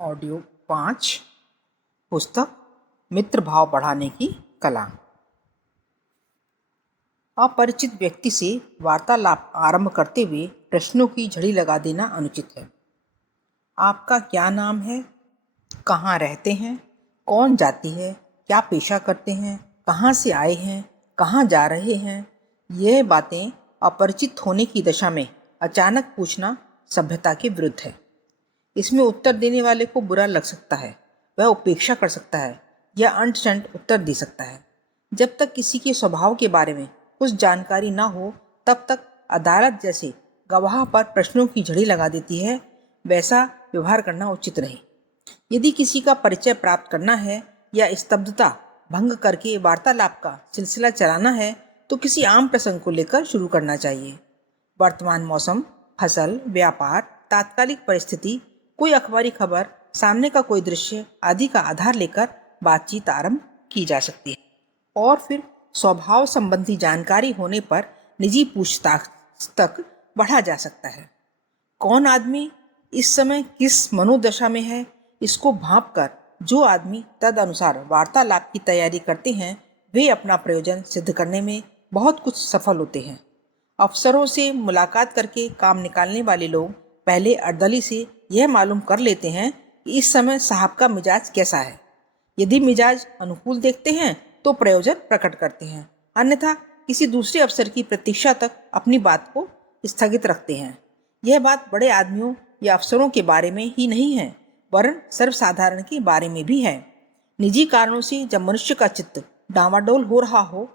Audio 5। पुस्तक मित्र भाव बढ़ाने की कला। अपरिचित व्यक्ति से वार्तालाप आरंभ करते हुए प्रश्नों की झड़ी लगा देना अनुचित है। आपका क्या नाम है? कहाँ रहते हैं? कौन जाति है? क्या पेशा करते हैं? कहाँ से आए हैं? कहाँ जा रहे हैं? यह बातें अपरिचित होने की दशा में अचानक पूछना सभ्यता के विरुद्ध है। इसमें उत्तर देने वाले को बुरा लग सकता है, वह उपेक्षा कर सकता है या अंट-शंट उत्तर दे सकता है। जब तक किसी के स्वभाव के बारे में कुछ जानकारी न हो, तब तक अदालत जैसे गवाह पर प्रश्नों की झड़ी लगा देती है, वैसा व्यवहार करना उचित नहीं। यदि किसी का परिचय प्राप्त करना है या स्तब्धता भंग करके वार्तालाप का सिलसिला चलाना है, तो किसी आम प्रसंग को लेकर शुरू करना चाहिए। वर्तमान मौसम, फसल, व्यापार, तात्कालिक परिस्थिति, कोई अखबारी खबर, सामने का कोई दृश्य आदि का आधार लेकर बातचीत आरंभ की जा सकती है और फिर स्वभाव संबंधी जानकारी होने पर निजी पूछताछ तक बढ़ा जा सकता है। कौन आदमी इस समय किस मनोदशा में है, इसको भांपकर जो आदमी तद अनुसार वार्तालाप की तैयारी करते हैं, वे अपना प्रयोजन सिद्ध करने में बहुत कुछ सफल होते हैं। अफसरों से मुलाकात करके काम निकालने वाले लोग पहले अर्दली से यह मालूम कर लेते हैं कि इस समय साहब का मिजाज कैसा है। यदि मिजाज अनुकूल देखते हैं तो प्रयोजन प्रकट करते हैं, अन्यथा किसी दूसरे अफसर की प्रतीक्षा तक अपनी बात को स्थगित रखते हैं। यह बात बड़े आदमियों या अफसरों के बारे में ही नहीं है, वरन सर्वसाधारण के बारे में भी है। निजी कारणों से जब मनुष्य का चित्त डांवाडोल हो रहा हो,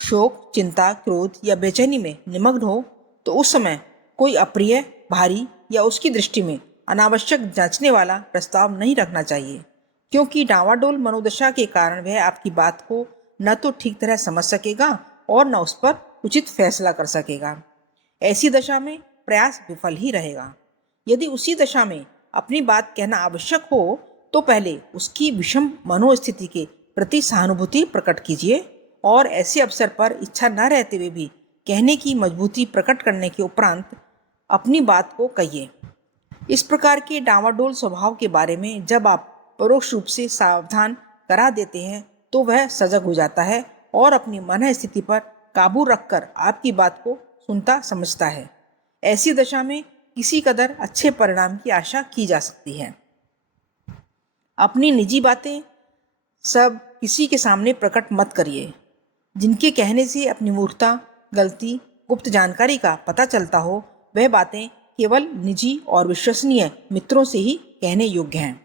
शोक, चिंता, क्रोध या बेचैनी में निमग्न हो, तो उस समय कोई अप्रिय, भारी या उसकी दृष्टि में अनावश्यक जांचने वाला प्रस्ताव नहीं रखना चाहिए, क्योंकि डांवाडोल मनोदशा के कारण वह आपकी बात को न तो ठीक तरह समझ सकेगा और न उस पर उचित फैसला कर सकेगा। ऐसी दशा में प्रयास विफल ही रहेगा। यदि उसी दशा में अपनी बात कहना आवश्यक हो, तो पहले उसकी विषम मनोस्थिति के प्रति सहानुभूति प्रकट कीजिए और ऐसे अवसर पर इच्छा न रहते हुए भी कहने की मजबूती प्रकट करने के उपरांत अपनी बात को कहिए। इस प्रकार के डांवाडोल स्वभाव के बारे में जब आप परोक्ष रूप से सावधान करा देते हैं, तो वह सजग हो जाता है और अपनी मन स्थिति पर काबू रखकर आपकी बात को सुनता समझता है। ऐसी दशा में किसी कदर अच्छे परिणाम की आशा की जा सकती है। अपनी निजी बातें सब किसी के सामने प्रकट मत करिए। जिनके कहने से अपनी मूर्खता, गलती, गुप्त जानकारी का पता चलता हो, वह बातें केवल निजी और विश्वसनीय मित्रों से ही कहने योग्य हैं।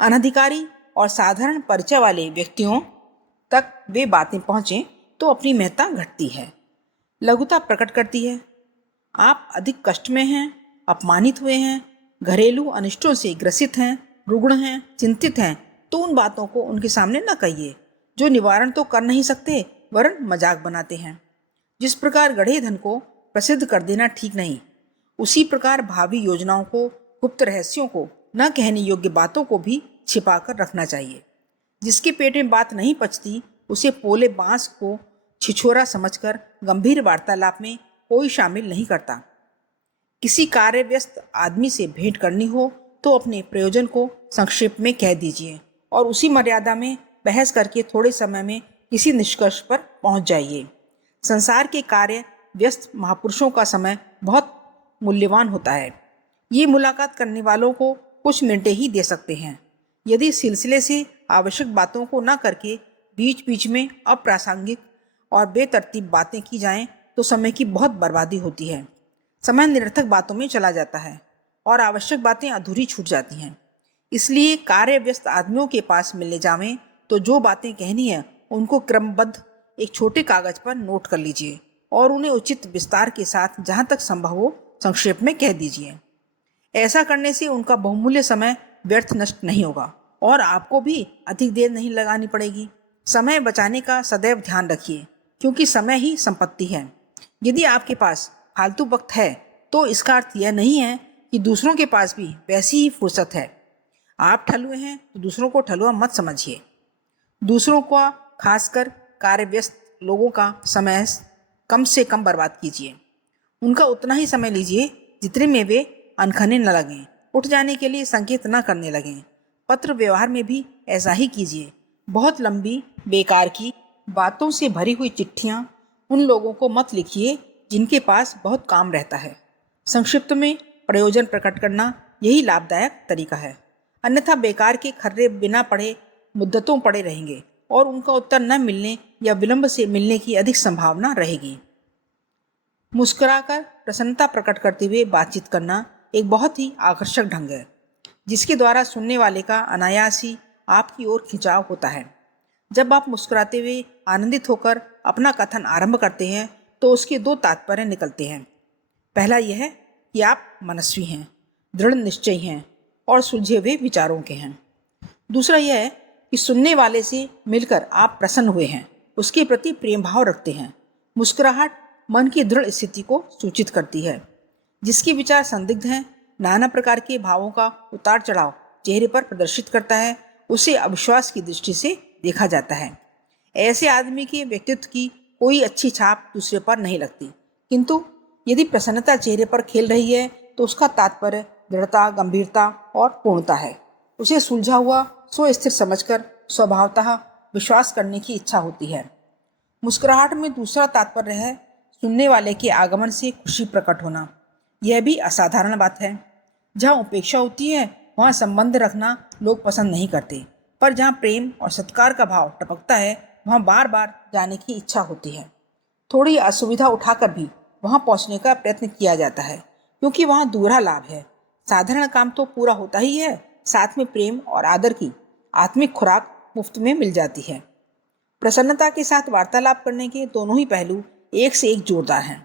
अनधिकारी और साधारण परिचय वाले व्यक्तियों तक वे बातें पहुँचें तो अपनी महत्ता घटती है, लघुता प्रकट करती है। आप अधिक कष्ट में हैं, अपमानित हुए हैं, घरेलू अनिष्टों से ग्रसित हैं, रुग्ण हैं, चिंतित हैं, तो उन बातों को उनके सामने न कहिए जो निवारण तो कर नहीं सकते वरन मजाक बनाते हैं। जिस प्रकार गढ़े धन को प्रसिद्ध कर देना ठीक नहीं, उसी प्रकार भावी योजनाओं को, गुप्त रहस्यों को, न कहने योग्य बातों को भी छिपा कर रखना चाहिए। जिसके पेट में बात नहीं पचती, उसे पोले बांस को छिछोरा समझकर गंभीर वार्तालाप में कोई शामिल नहीं करता। किसी कार्य व्यस्त आदमी से भेंट करनी हो तो अपने प्रयोजन को संक्षेप में कह दीजिए और उसी मर्यादा में बहस करके थोड़े समय में किसी निष्कर्ष पर पहुंच जाइए। संसार के कार्य व्यस्त महापुरुषों का समय बहुत मूल्यवान होता है। ये मुलाकात करने वालों को कुछ मिनटें ही दे सकते हैं। यदि सिलसिले से आवश्यक बातों को न करके बीच बीच में अप्रासंगिक और बेतरतीब बातें की जाएं, तो समय की बहुत बर्बादी होती है। समय निरर्थक बातों में चला जाता है और आवश्यक बातें अधूरी छूट जाती हैं। इसलिए कार्य व्यस्त आदमियों के पास मिलने जावें तो जो बातें कहनी है उनको क्रमबद्ध एक छोटे कागज पर नोट कर लीजिए और उन्हें उचित विस्तार के साथ जहाँ तक संभव हो संक्षेप में कह दीजिए। ऐसा करने से उनका बहुमूल्य समय व्यर्थ नष्ट नहीं होगा और आपको भी अधिक देर नहीं लगानी पड़ेगी। समय बचाने का सदैव ध्यान रखिए, क्योंकि समय ही संपत्ति है। यदि आपके पास फालतू वक्त है तो इसका अर्थ यह नहीं है कि दूसरों के पास भी वैसी ही फुर्सत है। आप ठलुए हैं तो दूसरों को ठलुआ मत समझिए। दूसरों का, खासकर कार्य व्यस्त लोगों का समय कम से कम बर्बाद कीजिए। उनका उतना ही समय लीजिए जितने में वे अनखने न लगें। उठ जाने के लिए संकेत न करने लगें। पत्र व्यवहार में भी ऐसा ही कीजिए। बहुत लंबी बेकार की बातों से भरी हुई चिट्ठियाँ उन लोगों को मत लिखिए जिनके पास बहुत काम रहता है। संक्षिप्त में प्रयोजन प्रकट करना यही लाभदायक तरीका है। अन्यथा बेकार के खर्रे बिना पढ़े मुद्दतों पड़े रहेंगे और उनका उत्तर न मिलने या विलंब से मिलने की अधिक संभावना रहेगी। मुस्कुराकर प्रसन्नता प्रकट करते हुए बातचीत करना एक बहुत ही आकर्षक ढंग है, जिसके द्वारा सुनने वाले का अनायास ही आपकी ओर खिंचाव होता है। जब आप मुस्कुराते हुए आनंदित होकर अपना कथन आरंभ करते हैं तो उसके दो तात्पर्य निकलते हैं। पहला यह है कि आप मनस्वी हैं, दृढ़ निश्चयी हैं और सुलझे हुए विचारों के हैं। दूसरा यह है कि सुनने वाले से मिलकर आप प्रसन्न हुए हैं, उसके प्रति प्रेम भाव रखते हैं। मुस्कुराहट मन की दृढ़ स्थिति को सूचित करती है। जिसके विचार संदिग्ध हैं, नाना प्रकार के भावों का उतार चढ़ाव चेहरे पर प्रदर्शित करता है, उसे अविश्वास की दृष्टि से देखा जाता है। ऐसे आदमी के व्यक्तित्व की कोई अच्छी छाप दूसरे पर नहीं लगती, किंतु यदि प्रसन्नता चेहरे पर खेल रही है तो उसका तात्पर्य दृढ़ता, गंभीरता और पूर्णता है। उसे सुलझा हुआ स्वस्थिर समझकर स्वभावतः विश्वास करने की इच्छा होती है। मुस्कुराहट में दूसरा तात्पर्य है सुनने वाले के आगमन से खुशी प्रकट होना। यह भी असाधारण बात है। जहाँ उपेक्षा होती है वहाँ संबंध रखना लोग पसंद नहीं करते, पर जहाँ प्रेम और सत्कार का भाव टपकता है वहाँ बार बार जाने की इच्छा होती है। थोड़ी असुविधा उठाकर भी वहाँ पहुँचने का प्रयत्न किया जाता है, क्योंकि वहाँ दूहरा लाभ है। साधारण काम तो पूरा होता ही है, साथ में प्रेम और आदर की आत्मिक खुराक मुफ्त में मिल जाती है। प्रसन्नता के साथ वार्तालाप करने के दोनों ही पहलू एक से एक जोरदार हैं।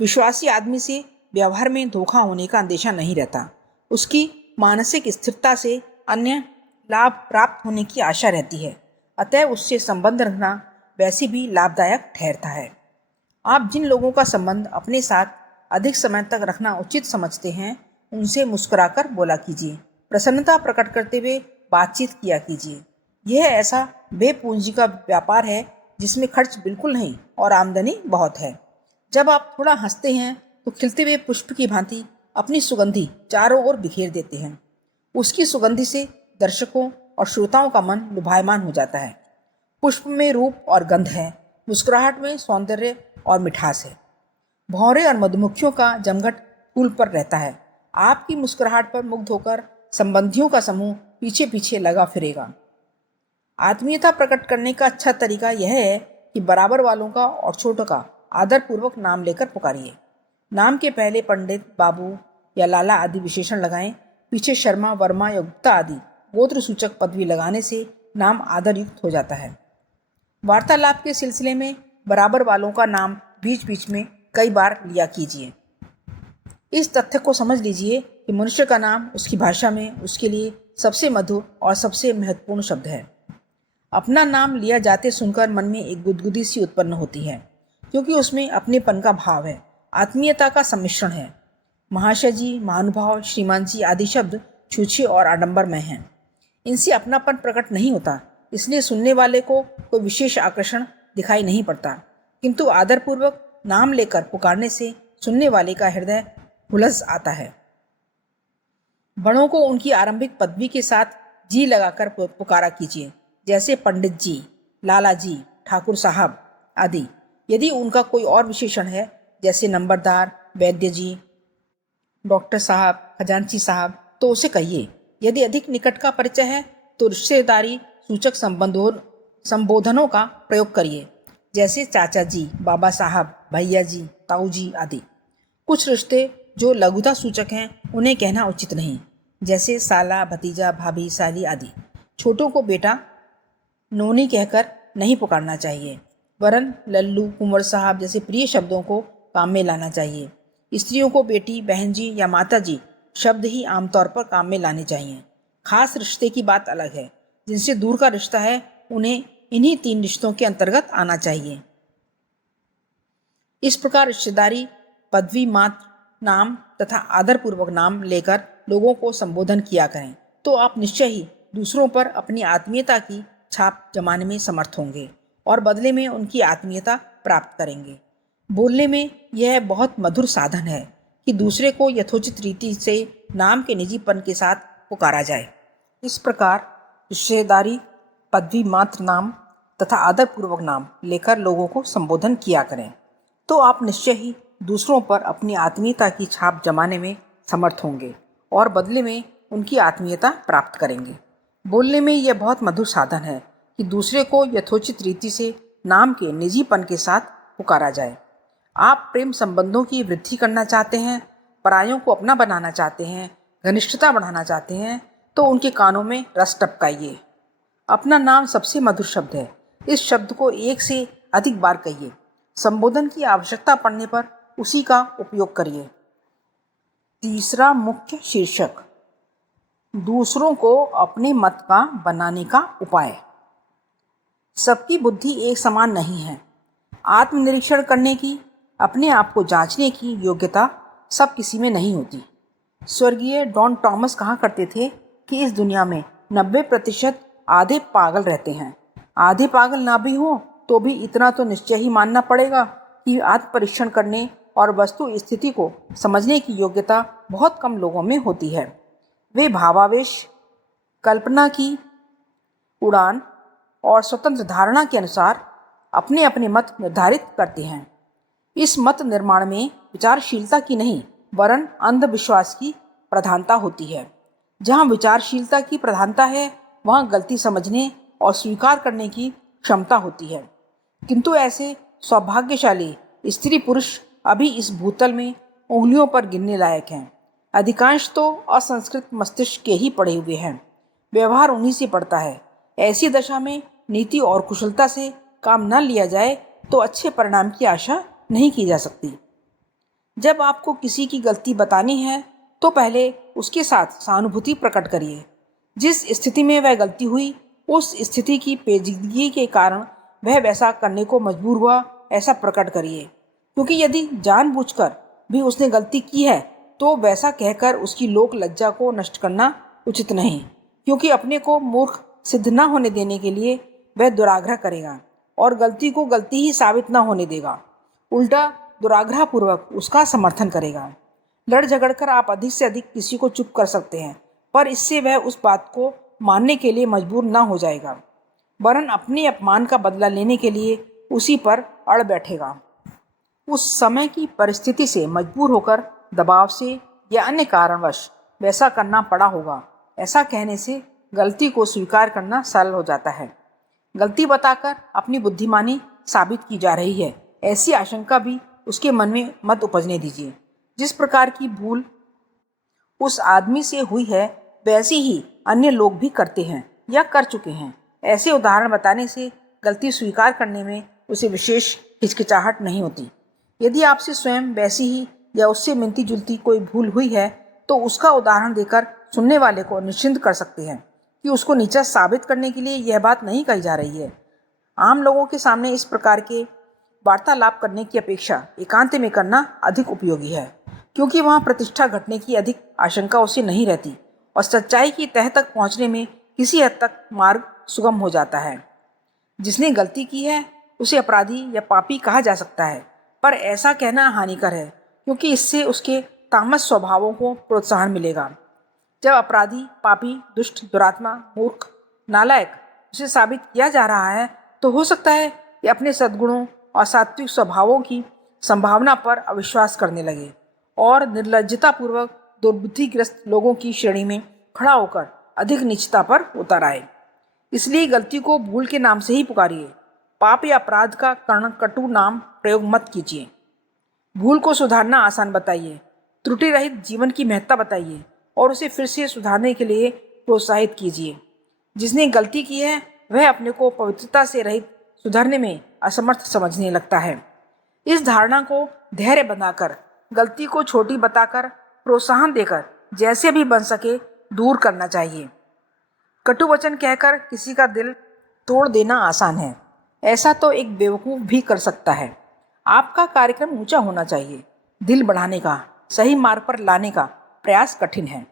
विश्वासी आदमी से व्यवहार में धोखा होने का अंदेशा नहीं रहता। उसकी मानसिक स्थिरता से अन्य लाभ प्राप्त होने की आशा रहती है, अतः उससे संबंध रखना वैसे भी लाभदायक ठहरता है। आप जिन लोगों का संबंध अपने साथ अधिक समय तक रखना उचित समझते हैं, उनसे मुस्कुराकर बोला कीजिए, प्रसन्नता प्रकट करते हुए बातचीत किया कीजिए। यह ऐसा बेपूंजी का व्यापार है जिसमें खर्च बिल्कुल नहीं और आमदनी बहुत है। जब आप थोड़ा हंसते हैं तो खिलते हुए पुष्प की भांति अपनी सुगंधी चारों ओर बिखेर देते हैं। उसकी सुगंधी से दर्शकों और श्रोताओं का मन लुभायमान हो जाता है। पुष्प में रूप और गंध है, मुस्कुराहट में सौंदर्य और मिठास है। भौरे और मधुमक्खियों का जमघट फूल पर रहता है। आपकी मुस्कुराहट पर मुग्ध होकर संबंधियों का समूह पीछे पीछे लगा फिरेगा। आत्मीयता प्रकट करने का अच्छा तरीका यह है कि बराबर वालों का और छोटों का आदरपूर्वक नाम लेकर पुकारिए। नाम के पहले पंडित, बाबू या लाला आदि विशेषण लगाएं। पीछे शर्मा, वर्मा या गुप्ता आदि गोत्र सूचक पदवी लगाने से नाम आदर युक्त हो जाता है। वार्तालाप के सिलसिले में बराबर वालों का नाम बीच बीच में कई बार लिया कीजिए। इस तथ्य को समझ लीजिए कि मनुष्य का नाम उसकी भाषा में उसके लिए सबसे मधुर और सबसे महत्वपूर्ण शब्द है। अपना नाम लिया जाते सुनकर मन में एक गुदगुदी सी उत्पन्न होती है, क्योंकि उसमें अपनेपन का भाव है, आत्मीयता का सम्मिश्रण है। महाशय जी, महानुभाव, श्रीमान जी आदि शब्द छूछे और आडंबरमय हैं। इनसे अपनापन प्रकट नहीं होता, इसलिए सुनने वाले को कोई विशेष आकर्षण दिखाई नहीं पड़ता, किंतु आदरपूर्वक नाम लेकर पुकारने से सुनने वाले का हृदय हुलस आता है। बड़ों को उनकी आरंभिक पदवी के साथ जी लगाकर पुकारा कीजिए, जैसे पंडित जी, लाला जी, ठाकुर साहब आदि। यदि उनका कोई और विशेषण है, जैसे नंबरदार, वैद्य जी, डॉक्टर साहब, खजांची साहब, तो उसे कहिए। यदि अधिक निकट का परिचय है तो रिश्तेदारी सूचक संबोधनों का प्रयोग करिए, जैसे चाचा जी, बाबा साहब, भैया जी, ताऊ जी आदि। कुछ रिश्ते जो लघुता सूचक हैं उन्हें कहना उचित नहीं, जैसे साला, भतीजा, भाभी, साली आदि। छोटों को बेटा, नोनी कहकर नहीं पुकारना चाहिए, वरन लल्लू, कुंवर साहब जैसे प्रिय शब्दों को काम में लाना चाहिए। स्त्रियों को बेटी, बहन जी या माता जी शब्द ही आमतौर पर काम में लाने चाहिए। खास रिश्ते की बात अलग है। जिनसे दूर का रिश्ता है उन्हें इन्हीं 3 रिश्तों के अंतर्गत आना चाहिए। इस प्रकार रिश्तेदारी, पदवी मात्र नाम तथा आदरपूर्वक नाम लेकर लोगों को संबोधन किया करें, तो आप निश्चय ही दूसरों पर अपनी आत्मीयता की छाप जमाने में समर्थ होंगे और बदले में उनकी आत्मीयता प्राप्त करेंगे। बोलने में यह बहुत मधुर साधन है। कि दूसरे को यथोचित रीति से नाम के निजीपन के साथ पुकारा जाए। इस प्रकार रिश्तेदारी, पदवी मात्र नाम तथा आदरपूर्वक नाम लेकर लोगों को संबोधन किया करें, तो आप निश्चय ही दूसरों पर अपनी आत्मीयता की छाप जमाने में समर्थ होंगे और बदले में उनकी आत्मीयता प्राप्त करेंगे। बोलने में यह बहुत मधुर साधन है कि दूसरे को यथोचित रीति से नाम के निजीपन के साथ पुकारा जाए। आप प्रेम संबंधों की वृद्धि करना चाहते हैं, परायों को अपना बनाना चाहते हैं, घनिष्ठता बढ़ाना चाहते हैं, तो उनके कानों में रस टपकाइए। अपना नाम सबसे मधुर शब्द है। इस शब्द को एक से अधिक बार कहिए। संबोधन की आवश्यकता पड़ने पर उसी का उपयोग करिए। तीसरा मुख्य शीर्षक, दूसरों को अपने मत का बनाने का उपाय। सबकी बुद्धि एक समान नहीं है। आत्मनिरीक्षण करने की, अपने आप को जांचने की योग्यता सब किसी में नहीं होती। स्वर्गीय डॉन टॉमस कहा करते थे कि इस दुनिया में 90% आधे पागल रहते हैं। आधे पागल ना भी हो तो भी इतना तो निश्चय ही मानना पड़ेगा कि आत्म परीक्षण करने और वस्तु स्थिति को समझने की योग्यता बहुत कम लोगों में होती है। वे भावावेश, कल्पना की उड़ान और स्वतंत्र धारणा के अनुसार अपने अपने मत निर्धारित करते हैं। इस मत निर्माण में विचारशीलता की नहीं वरन अंधविश्वास की प्रधानता होती है। जहाँ विचारशीलता की प्रधानता है वहाँ गलती समझने और स्वीकार करने की क्षमता होती है। किंतु ऐसे सौभाग्यशाली स्त्री पुरुष अभी इस भूतल में उंगलियों पर गिनने लायक हैं। अधिकांश तो असंस्कृत मस्तिष्क के ही पड़े हुए हैं। व्यवहार उन्हीं से पड़ता है। ऐसी दशा में नीति और कुशलता से काम न लिया जाए तो अच्छे परिणाम की आशा नहीं की जा सकती। जब आपको किसी की गलती बतानी है तो पहले उसके साथ सहानुभूति प्रकट करिए। जिस स्थिति में वह गलती हुई, उस स्थिति की पेचीदगी के कारण वह वैसा करने को मजबूर हुआ, ऐसा प्रकट करिए। क्योंकि यदि जानबूझकर भी उसने गलती की है तो वैसा कहकर उसकी लोक लज्जा को नष्ट करना उचित नहीं, क्योंकि अपने को मूर्ख सिद्ध न होने देने के लिए वह दुराग्रह करेगा और गलती को गलती ही साबित न होने देगा। उल्टा दुराग्रह पूर्वक उसका समर्थन करेगा। लड़ झगड़कर आप अधिक से अधिक किसी को चुप कर सकते हैं, पर इससे वह उस बात को मानने के लिए मजबूर न हो जाएगा, वरन अपने अपमान का बदला लेने के लिए उसी पर अड़ बैठेगा। उस समय की परिस्थिति से मजबूर होकर दबाव से या अन्य कारणवश वैसा करना पड़ा होगा। ऐसा कहने से गलती को स्वीकार करना सरल हो जाता है। गलती बताकर अपनी बुद्धिमानी साबित की जा रही है, ऐसी आशंका भी उसके मन में मत उपजने दीजिए। जिस प्रकार की भूल उस आदमी से हुई है वैसी ही अन्य लोग भी करते हैं या कर चुके हैं। ऐसे उदाहरण बताने से गलती स्वीकार करने में उसे विशेष हिचकिचाहट नहीं होती। यदि आपसे स्वयं वैसी ही या उससे मिलती जुलती कोई भूल हुई है तो उसका उदाहरण देकर सुनने वाले को निश्चिंत कर सकते हैं कि उसको नीचा साबित करने के लिए यह बात नहीं कही जा रही है। आम लोगों के सामने इस प्रकार के वार्तालाप करने की अपेक्षा एकांत में करना अधिक उपयोगी है, क्योंकि वहाँ प्रतिष्ठा घटने की अधिक आशंका उसे नहीं रहती और सच्चाई की तह तक पहुँचने में किसी हद तक मार्ग सुगम हो जाता है। जिसने गलती की है उसे अपराधी या पापी कहा जा सकता है, पर ऐसा कहना हानिकर है, क्योंकि इससे उसके तामस स्वभावों को प्रोत्साहन मिलेगा। जब अपराधी, पापी, दुष्ट, दुरात्मा, मूर्ख, नालायक उसे साबित किया जा रहा है तो हो सकता है कि अपने सद्गुणों और सात्विक स्वभावों की संभावना पर अविश्वास करने लगे और निर्लज्जतापूर्वक दुर्बुद्धिग्रस्त लोगों की श्रेणी में खड़ा होकर अधिक नीचता पर उतर आए। इसलिए गलती को भूल के नाम से ही पुकारिए। पाप या अपराध का कटु नाम प्रयोग मत कीजिए। भूल को सुधारना आसान बताइए, त्रुटि रहित जीवन की महत्ता बताइए और उसे फिर से सुधारने के लिए प्रोत्साहित कीजिए। जिसने गलती की है वह अपने को पवित्रता से रहित सुधारने में असमर्थ समझने लगता है। इस धारणा को धैर्य बनाकर, गलती को छोटी बताकर, प्रोत्साहन देकर जैसे भी बन सके दूर करना चाहिए। कटु वचन कहकर किसी का दिल तोड़ देना आसान है, ऐसा तो एक बेवकूफ़ भी कर सकता है। आपका कार्यक्रम ऊंचा होना चाहिए। दिल बढ़ाने का, सही मार्ग पर लाने का प्रयास कठिन है।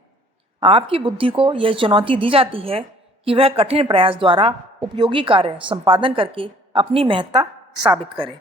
आपकी बुद्धि को यह चुनौती दी जाती है कि वह कठिन प्रयास द्वारा उपयोगी कार्य संपादन करके अपनी महत्ता साबित करे।